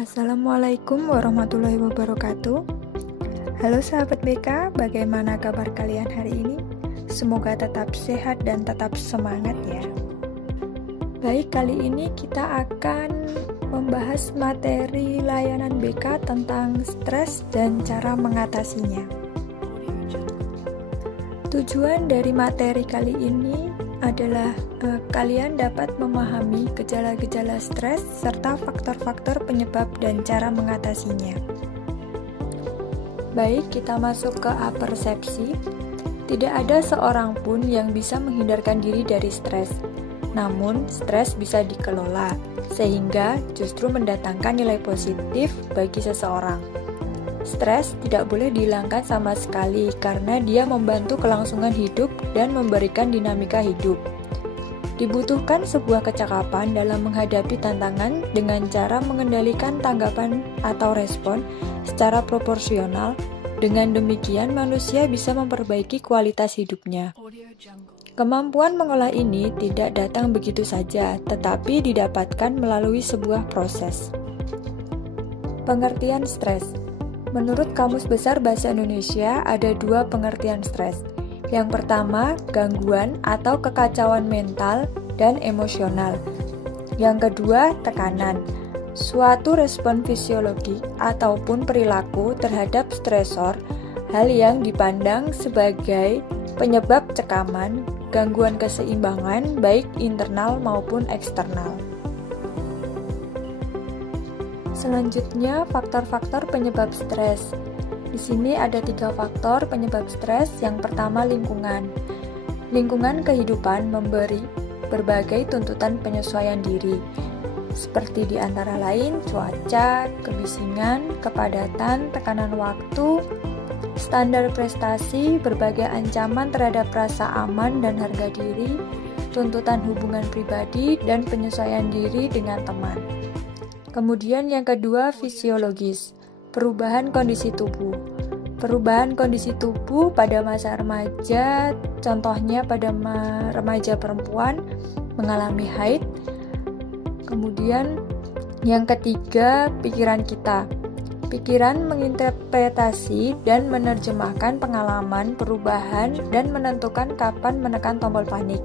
Assalamualaikum warahmatullahi wabarakatuh. Halo sahabat BK, bagaimana kabar kalian hari ini? Semoga tetap sehat dan tetap semangat ya. Baik, kali ini kita akan membahas materi layanan BK tentang stres dan cara mengatasinya. Tujuan dari materi kali ini adalah kalian dapat memahami gejala-gejala stres serta faktor-faktor penyebab dan cara mengatasinya. Baik, kita masuk ke apersepsi. Tidak ada seorang pun yang bisa menghindarkan diri dari stres. Namun, stres bisa dikelola, sehingga justru mendatangkan nilai positif bagi seseorang. Stres tidak boleh dihilangkan sama sekali karena dia membantu kelangsungan hidup dan memberikan dinamika hidup. Dibutuhkan sebuah kecakapan dalam menghadapi tantangan dengan cara mengendalikan tanggapan atau respon secara proporsional. Dengan demikian, manusia bisa memperbaiki kualitas hidupnya. Kemampuan mengolah ini tidak datang begitu saja, tetapi didapatkan melalui sebuah proses. Pengertian stres. Menurut Kamus Besar Bahasa Indonesia, ada dua pengertian stres. Yang pertama, gangguan atau kekacauan mental dan emosional. Yang kedua, tekanan. Suatu respon fisiologi ataupun perilaku terhadap stresor, hal yang dipandang sebagai penyebab cekaman, gangguan keseimbangan baik internal maupun eksternal. Selanjutnya, faktor-faktor penyebab stres. Di sini ada 3 faktor penyebab stres. Yang pertama, lingkungan. Lingkungan kehidupan memberi berbagai tuntutan penyesuaian diri, seperti di antara lain cuaca, kebisingan, kepadatan, tekanan waktu, standar prestasi, berbagai ancaman terhadap rasa aman dan harga diri, tuntutan hubungan pribadi, dan penyesuaian diri dengan teman. Kemudian yang kedua, fisiologis, perubahan kondisi tubuh. Perubahan kondisi tubuh pada masa remaja, contohnya pada remaja perempuan mengalami haid. Kemudian yang ketiga, pikiran kita. Pikiran menginterpretasi dan menerjemahkan pengalaman, perubahan, dan menentukan kapan menekan tombol panik.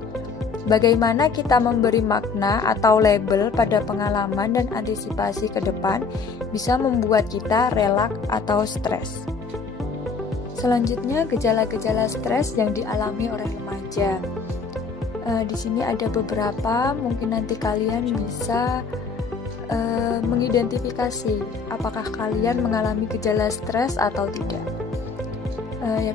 Bagaimana kita memberi makna atau label pada pengalaman dan antisipasi ke depan bisa membuat kita relaks atau stres. Selanjutnya, gejala-gejala stres yang dialami oleh remaja. Di sini ada beberapa, mungkin nanti kalian bisa mengidentifikasi apakah kalian mengalami gejala stres atau tidak.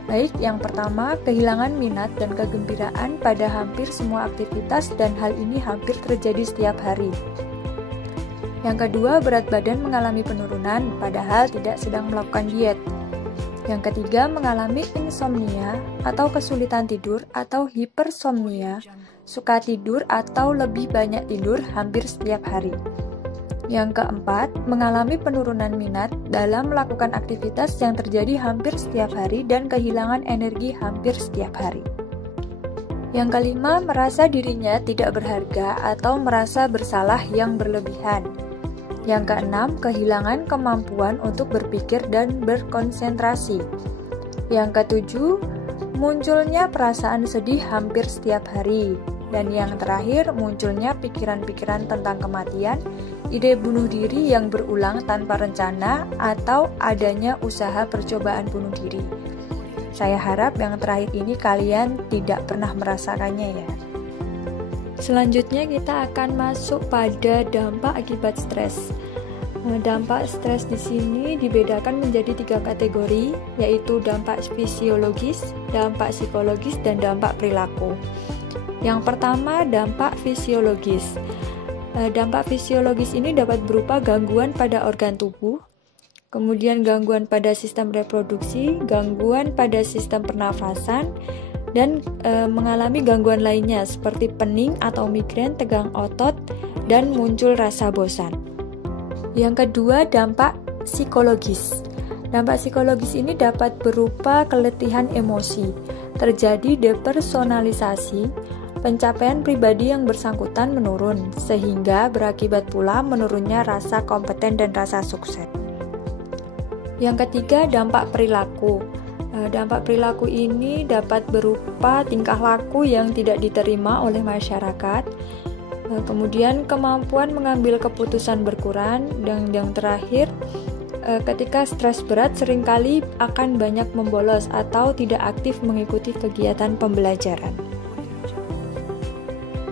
Baik, yang pertama, kehilangan minat dan kegembiraan pada hampir semua aktivitas dan hal ini hampir terjadi setiap hari. Yang kedua, berat badan mengalami penurunan padahal tidak sedang melakukan diet. Yang ketiga, mengalami insomnia atau kesulitan tidur atau hipersomnia, suka tidur atau lebih banyak tidur hampir setiap hari. Yang keempat, mengalami penurunan minat dalam melakukan aktivitas yang terjadi hampir setiap hari dan kehilangan energi hampir setiap hari. Yang kelima, merasa dirinya tidak berharga atau merasa bersalah yang berlebihan. Yang keenam, kehilangan kemampuan untuk berpikir dan berkonsentrasi. Yang ketujuh, munculnya perasaan sedih hampir setiap hari. Dan yang terakhir, munculnya pikiran-pikiran tentang kematian, ide bunuh diri yang berulang tanpa rencana, atau adanya usaha percobaan bunuh diri. Saya harap yang terakhir ini kalian tidak pernah merasakannya ya. Selanjutnya kita akan masuk pada dampak akibat stres. Dampak stres di sini dibedakan menjadi 3 kategori, yaitu dampak fisiologis, dampak psikologis, dan dampak perilaku. Yang pertama, dampak fisiologis. Dampak fisiologis ini dapat berupa gangguan pada organ tubuh, kemudian gangguan pada sistem reproduksi, gangguan pada sistem pernafasan, dan mengalami gangguan lainnya seperti pening atau migrain, tegang otot, dan muncul rasa bosan. Yang kedua, dampak psikologis. Dampak psikologis ini dapat berupa keletihan emosi, terjadi depersonalisasi, pencapaian pribadi yang bersangkutan menurun, sehingga berakibat pula menurunnya rasa kompeten dan rasa sukses. Yang ketiga, dampak perilaku. Dampak perilaku ini dapat berupa tingkah laku yang tidak diterima oleh masyarakat, kemudian kemampuan mengambil keputusan berkurang, dan yang terakhir, ketika stres berat seringkali akan banyak membolos atau tidak aktif mengikuti kegiatan pembelajaran.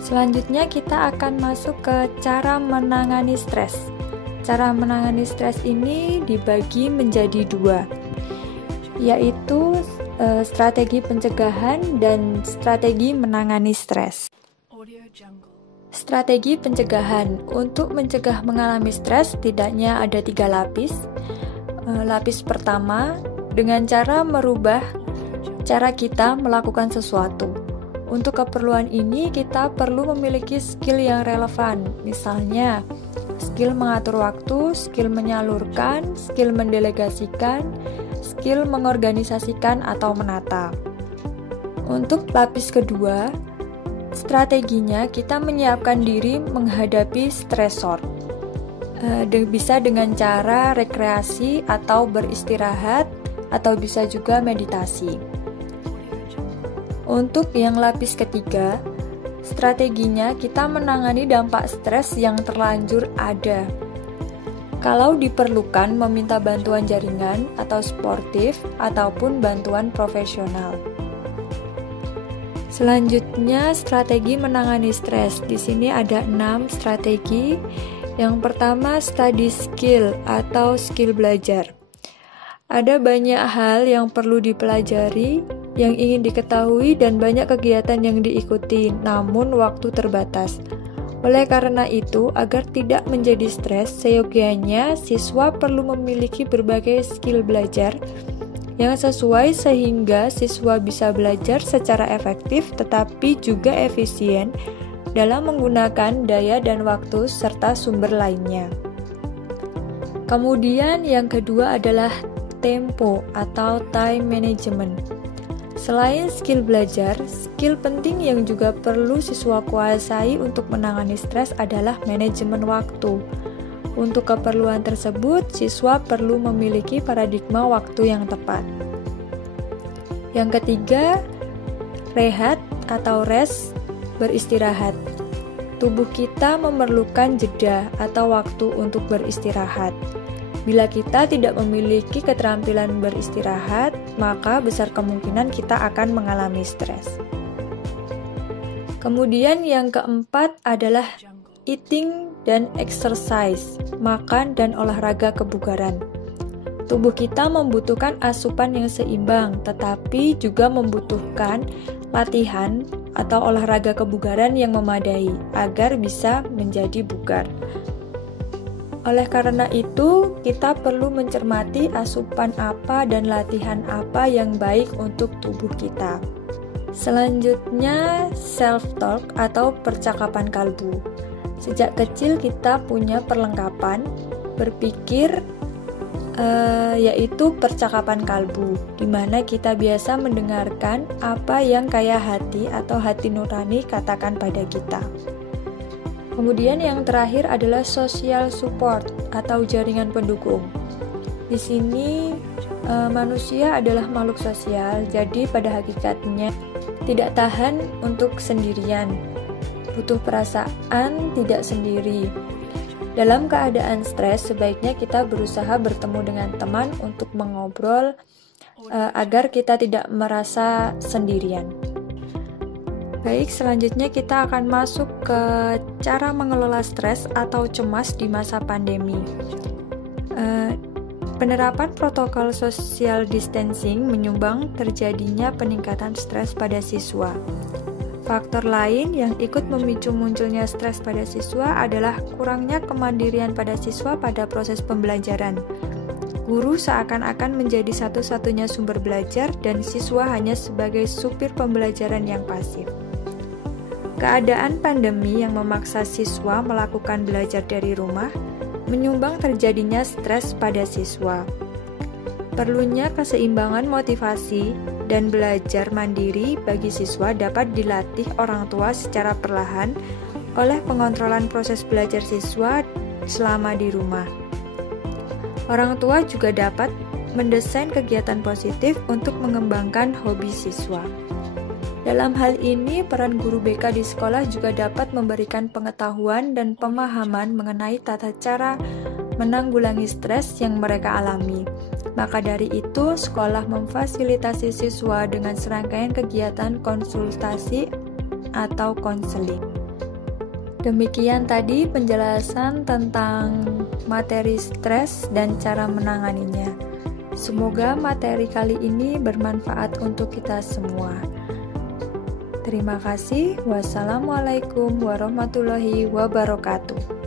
Selanjutnya kita akan masuk ke cara menangani stres. Cara menangani stres ini dibagi menjadi dua, yaitu strategi pencegahan dan strategi menangani stres. Strategi pencegahan. Untuk mencegah mengalami stres, setidaknya ada 3 lapis. Lapis pertama, dengan cara merubah cara kita melakukan sesuatu. Untuk keperluan ini, kita perlu memiliki skill yang relevan. Misalnya, skill mengatur waktu, skill menyalurkan, skill mendelegasikan, skill mengorganisasikan atau menata. Untuk lapis kedua, strateginya kita menyiapkan diri menghadapi stresor. Bisa dengan cara rekreasi atau beristirahat, atau bisa juga meditasi. Untuk yang lapis ketiga, strateginya kita menangani dampak stres yang terlanjur ada. Kalau diperlukan, meminta bantuan jaringan atau sportif ataupun bantuan profesional. Selanjutnya, strategi menangani stres. Di sini ada 6 strategi. Yang pertama, study skill atau skill belajar. Ada banyak hal yang perlu dipelajari, yang ingin diketahui, dan banyak kegiatan yang diikuti, namun waktu terbatas. Oleh karena itu, agar tidak menjadi stres, seyogianya siswa perlu memiliki berbagai skill belajar yang sesuai sehingga siswa bisa belajar secara efektif tetapi juga efisien dalam menggunakan daya dan waktu serta sumber lainnya. Kemudian yang kedua adalah tempo atau time management. Selain skill belajar, skill penting yang juga perlu siswa kuasai untuk menangani stres adalah manajemen waktu. Untuk keperluan tersebut, siswa perlu memiliki paradigma waktu yang tepat. Yang ketiga, rehat atau rest, beristirahat. Tubuh kita memerlukan jeda atau waktu untuk beristirahat. Bila kita tidak memiliki keterampilan beristirahat, maka besar kemungkinan kita akan mengalami stres. Kemudian yang keempat adalah eating dan exercise, makan dan olahraga kebugaran. Tubuh kita membutuhkan asupan yang seimbang, tetapi juga membutuhkan latihan atau olahraga kebugaran yang memadai agar bisa menjadi bugar. Oleh karena itu, kita perlu mencermati asupan apa dan latihan apa yang baik untuk tubuh kita. Selanjutnya, self-talk atau percakapan kalbu. Sejak kecil kita punya perlengkapan berpikir, yaitu percakapan kalbu, di mana kita biasa mendengarkan apa yang kaya hati atau hati nurani katakan pada kita. Kemudian yang terakhir adalah social support atau jaringan pendukung. Di sini manusia adalah makhluk sosial, jadi pada hakikatnya tidak tahan untuk sendirian. Butuh perasaan tidak sendiri. Dalam keadaan stres, sebaiknya kita berusaha bertemu dengan teman untuk mengobrol agar kita tidak merasa sendirian. Baik, selanjutnya kita akan masuk ke cara mengelola stres atau cemas di masa pandemi. Penerapan protokol social distancing menyumbang terjadinya peningkatan stres pada siswa. Faktor lain yang ikut memicu munculnya stres pada siswa adalah kurangnya kemandirian pada siswa pada proses pembelajaran. Guru seakan-akan menjadi satu-satunya sumber belajar dan siswa hanya sebagai supir pembelajaran yang pasif. Keadaan pandemi yang memaksa siswa melakukan belajar dari rumah menyumbang terjadinya stres pada siswa. Perlunya keseimbangan motivasi dan belajar mandiri bagi siswa dapat dilatih orang tua secara perlahan oleh pengontrolan proses belajar siswa selama di rumah. Orang tua juga dapat mendesain kegiatan positif untuk mengembangkan hobi siswa. Dalam hal ini, peran guru BK di sekolah juga dapat memberikan pengetahuan dan pemahaman mengenai tata cara menanggulangi stres yang mereka alami. Maka dari itu, sekolah memfasilitasi siswa dengan serangkaian kegiatan konsultasi atau konseling. Demikian tadi penjelasan tentang materi stres dan cara menanganinya. Semoga materi kali ini bermanfaat untuk kita semua. Terima kasih. Wassalamualaikum warahmatullahi wabarakatuh.